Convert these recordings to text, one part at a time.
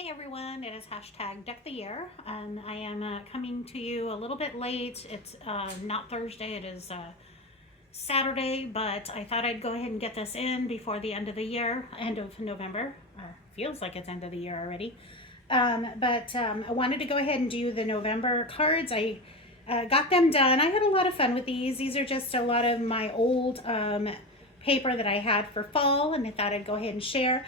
Hey everyone, it is hashtag Deck the Year, and I am coming to you a little bit late. It's not Thursday, it is Saturday, but I thought I'd go ahead and get this in before the end of the year, end of November. Feels like it's end of the year already. I wanted to go ahead and do the November cards. I got them done. I had a lot of fun with these. These are just a lot of my old paper that I had for fall, and I thought I'd go ahead and share.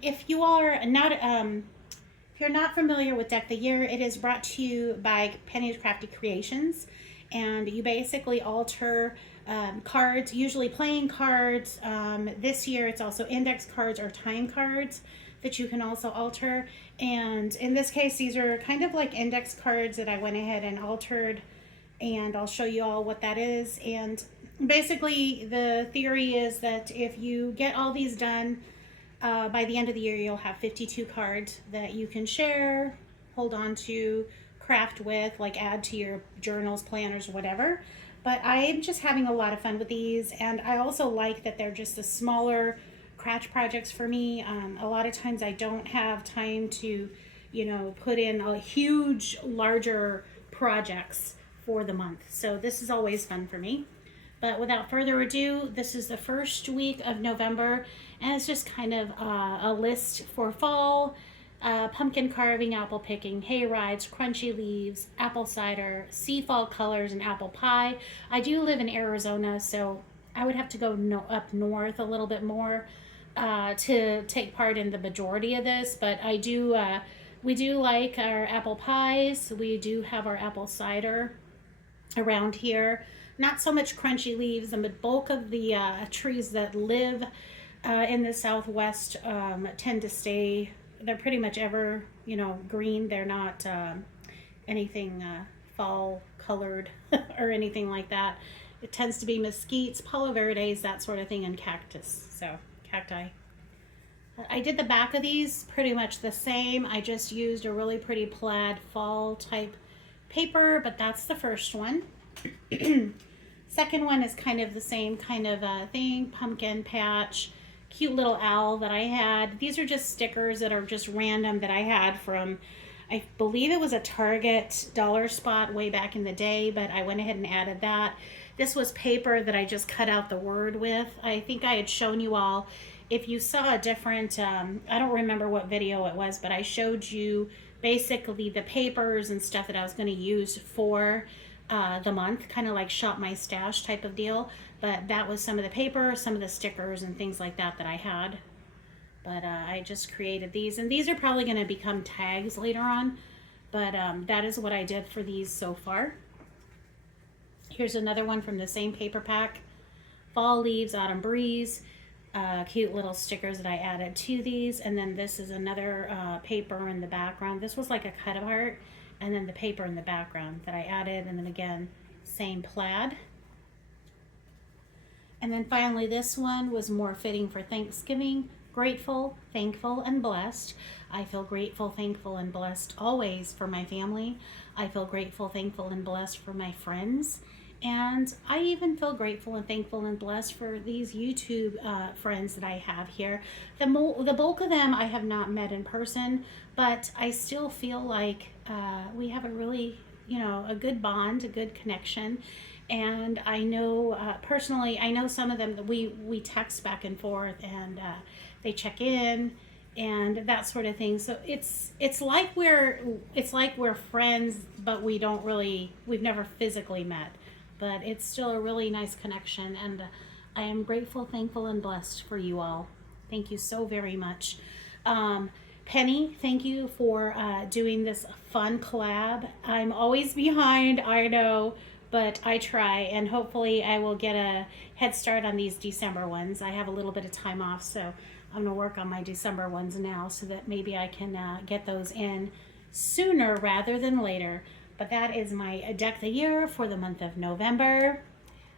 If you are not, if you're not familiar with Deck the Year, it is brought to you by Penny's Crafty Creations, and you basically alter cards, usually playing cards. This year, it's also index cards or time cards that you can also alter. And in this case, these are kind of like index cards that I went ahead and altered, and I'll show you all what that is. And basically the theory is that if you get all these done by the end of the year, you'll have 52 cards that you can share, hold on to, craft with, like add to your journals, planners, whatever. But I'm just having a lot of fun with these, and I also like that they're just the smaller craft projects for me. A lot of times I don't have time to, put in a huge, larger projects for the month. So this is always fun for me. But without further ado, this is the first week of November, and it's just kind of a list for fall. Pumpkin carving, apple picking, hay rides, crunchy leaves, apple cider, sea fall colors, and apple pie. I do live in Arizona, so I would have to go up north a little bit more to take part in the majority of this. But I do, we do like our apple pies. We do have our apple cider around here. Not so much crunchy leaves. The bulk of the trees that live in the Southwest tend to stay. They're pretty much ever, green. They're not anything fall colored or anything like that. It tends to be mesquites, palo verdes, that sort of thing, and cactus. So cacti. I did the back of these pretty much the same. I just used a really pretty plaid fall type paper, but that's the first one. Second one is kind of the same kind of thing, pumpkin patch, cute little owl that I had. These are just stickers that are just random that I had from, I believe it was a Target dollar spot way back in the day, but I went ahead and added that. This was paper that I just cut out the word with. I think I had shown you all, if you saw a different, I don't remember what video it was, but I showed you basically the papers and stuff that I was going to use for the month, kind of like shop my stash type of deal. But that was some of the paper, some of the stickers and things like that that I had. But I just created these, and these are probably going to become tags later on, but that is what I did for these so far. Here's another one from the same paper pack. Fall leaves, autumn breeze, cute little stickers that I added to these. And then this is another paper in the background. This was like a cut of art, and then the paper in the background that I added, and then again, same plaid. And then finally, this one was more fitting for Thanksgiving. Grateful, thankful, and blessed. I feel grateful, thankful, and blessed always for my family. I feel grateful, thankful, and blessed for my friends. And I even feel grateful and thankful and blessed for these YouTube friends that I have here. The bulk of them I have not met in person, but I still feel like we have a really, a good bond, a good connection. And I know personally, I know some of them that we text back and forth, and they check in and that sort of thing. So it's like we're friends, but we've never physically met. But it's still a really nice connection, and I am grateful, thankful, and blessed for you all. Thank you so very much. Penny, thank you for doing this fun collab. I'm always behind, I know, but I try, and hopefully I will get a head start on these December ones. I have a little bit of time off, so I'm going to work on my December ones now so that maybe I can get those in sooner rather than later. But that is my Deck the Year for the month of November.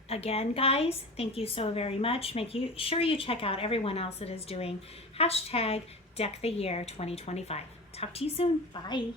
Again, guys, thank you so very much. Sure you check out everyone else that is doing hashtag Deck the Year 2025. Talk to you soon. Bye.